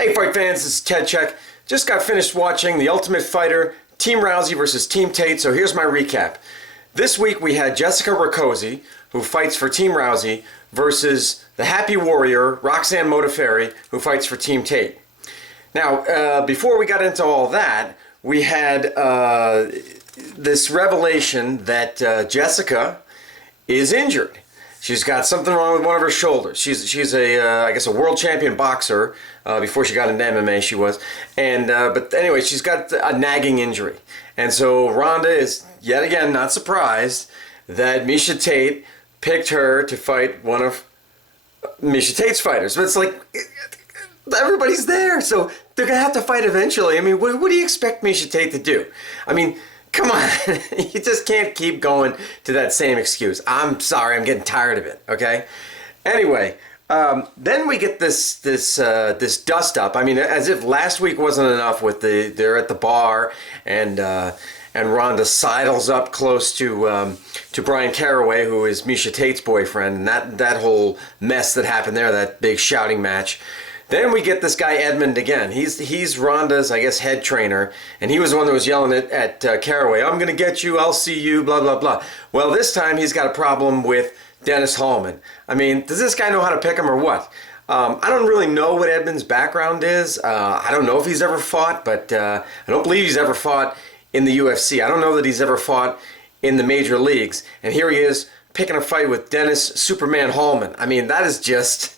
Hey fight fans, this is Ted Check. Just got finished watching The Ultimate Fighter, Team Rousey versus Team Tate, so here's my recap. This week we had Jessica Rakoczy, who fights for Team Rousey, versus the Happy Warrior, Roxanne Modafferi, who fights for Team Tate. Now, before we got into all that, we had this revelation that Jessica is injured. She's got something wrong with one of her shoulders. She's I guess a world champion boxer. Before she got into MMA, she was. But anyway, she's got a nagging injury. And so Ronda is, yet again, not surprised that Miesha Tate picked her to fight one of Miesha Tate's fighters. But it's like, everybody's there, so they're going to have to fight eventually. I mean, what do you expect Miesha Tate to do? I mean, come on. You just can't keep going to that same excuse. I'm sorry, I'm getting tired of it, okay? Anyway, then we get this dust up. I mean, as if last week wasn't enough with they're at the bar and Ronda sidles up close to Brian Caraway, who is Miesha Tate's boyfriend, and that whole mess that happened there, that big shouting match. Then we get this guy Edmond again. He's Ronda's, I guess, head trainer, and he was the one that was yelling at Caraway, "I'm gonna get you, I'll see you, blah blah blah." Well, this time he's got a problem with Dennis Hallman. I mean, does this guy know how to pick him or what? I don't really know what Edmond's background is. I don't know if he's ever fought, but I don't believe he's ever fought in the UFC. I don't know that he's ever fought in the major leagues. And here he is picking a fight with Dennis Superman Hallman. I mean, that is just...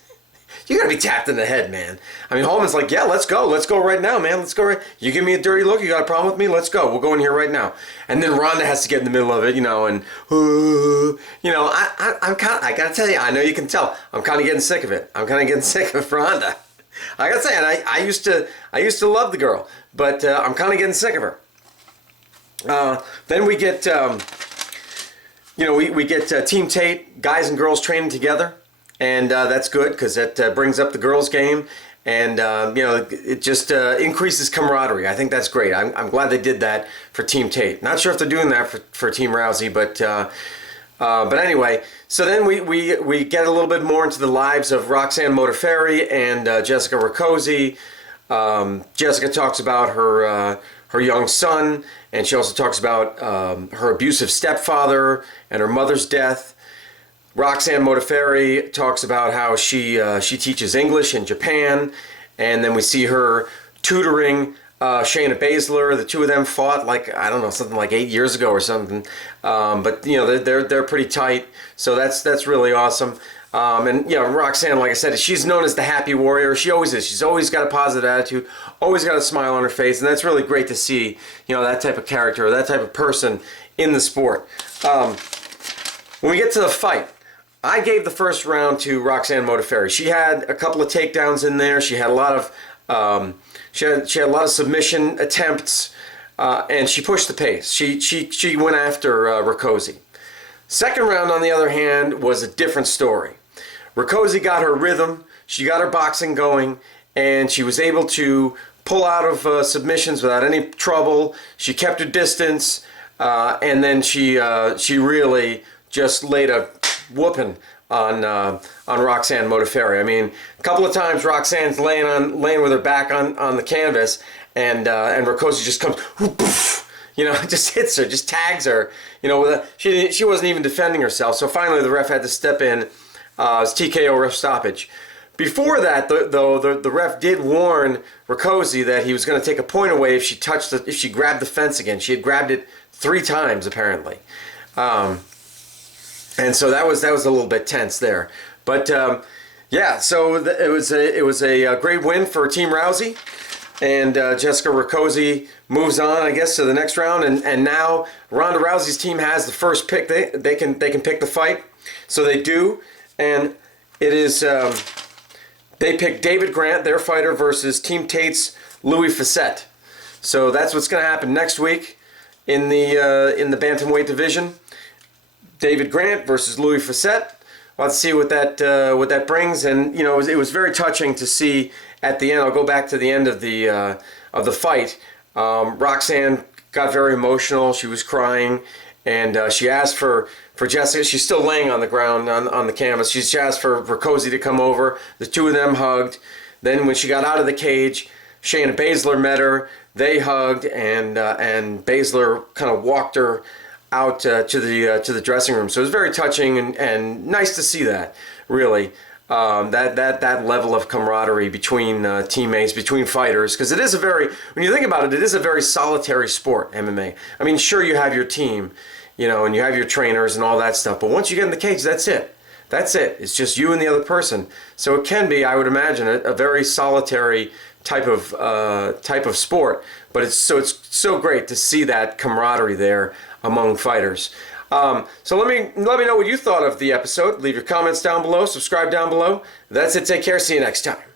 You gotta be tapped in the head, man. I mean, Hallman's like, yeah, let's go right now, man. Let's go right. You give me a dirty look, you got a problem with me? Let's go. We'll go in here right now. And then Ronda has to get in the middle of it, and I'm kind of, I gotta tell you, I know you can tell, I'm kind of getting sick of it. I'm kind of getting sick of Ronda. I gotta say, and I used to love the girl, but I'm kind of getting sick of her. Then we get, we get Team Tate, guys and girls training together. And that's good because that brings up the girls' game, and it just increases camaraderie. I think that's great. I'm glad they did that for Team Tate. Not sure if they're doing that for Team Rousey, but anyway. So then we get a little bit more into the lives of Roxanne Modafferi and Jessica Rakoczy. Jessica talks about her young son, and she also talks about her abusive stepfather and her mother's death. Roxanne Modafferi talks about how she teaches English in Japan, and then we see her tutoring Shayna Baszler. The two of them fought something like 8 years ago or something. But they're pretty tight, so that's really awesome. And Roxanne, like I said, she's known as the Happy Warrior. She always is. She's always got a positive attitude, always got a smile on her face, and that's really great to see. That type of character, or that type of person in the sport. When we get to the fight, I gave the first round to Roxanne Modafferi. She had a couple of takedowns in there. She had a lot of she had a lot of submission attempts, and she pushed the pace. She went after Rakoczy. Second round, on the other hand, was a different story. Rakoczy got her rhythm. She got her boxing going, and she was able to pull out of submissions without any trouble. She kept her distance, and then she really just laid a whooping on Roxanne Modafferi. I mean, a couple of times Roxanne's laying with her back on the canvas, and Rakoczy just comes, poof, just hits her, just tags her. She wasn't even defending herself. So finally, the ref had to step in. It was TKO, ref stoppage. Before that, though, the ref did warn Rakoczy that he was going to take a point away if she grabbed the fence again. She had grabbed it 3 times apparently. And so that was a little bit tense there, but yeah. So it was a great win for Team Rousey, and Jessica Rakoczy moves on, I guess, to the next round, and now Ronda Rousey's team has the first pick. They can pick the fight, so they do, and it is they pick David Grant, their fighter, versus Team Tate's Louis Fisette. So that's what's going to happen next week in the bantamweight division. David Grant versus Louis Fisette. Let's see what that brings. And it was very touching to see at the end. I'll go back to the end of the fight. Roxanne got very emotional. She was crying, and she asked for Jessica. She's still laying on the ground on the canvas. She asked for Rakoczy to come over. The two of them hugged. Then when she got out of the cage, Shayna Baszler met her. They hugged, and Baszler kind of walked her out to the dressing room. So it was very touching and nice to see that, really. That level of camaraderie between teammates, between fighters, because it is when you think about it, it is a very solitary sport, MMA. I mean, sure, you have your team, and you have your trainers and all that stuff, but once you get in the cage, that's it. That's it. It's just you and the other person. So it can be, I would imagine, a very solitary type of sport. But it's so great to see that camaraderie there among fighters. So let me know what you thought of the episode. Leave your comments down below. Subscribe down below. That's it. Take care. See you next time.